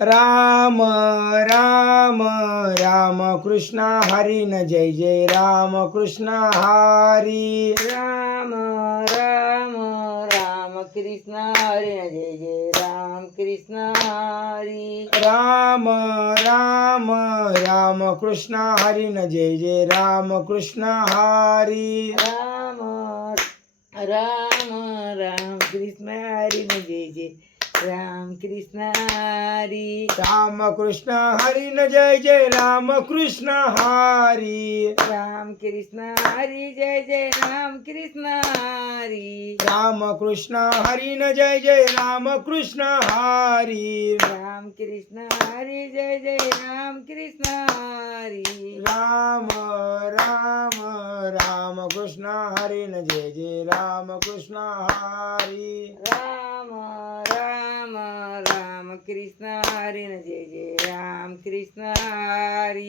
राम राम राम कृष्ण हरी न जय जय राम कृष्ण हरी राम राम राम कृष्ण हरी जय जय राम कृष्ण हरी राम राम राम कृष्ण हरी न जय जय राम कृष्ण हरी राम राम राम कृष्ण हरी जय जय राम कृष्ण हरी राम कृष्ण हरी न जय जय राम कृष्ण हरी राम कृष्ण हरी जय जय राम कृष्ण हरी राम कृष्ण हरी न जय जय राम कृष्ण हरी राम कृष्ण हरी जय जय राम कृष्ण हरी राम राम राम कृष्ण हरी न जय जय राम कृष्ण हरी राम राम राम कृष्ण हरी जय जय राम कृष्ण हरी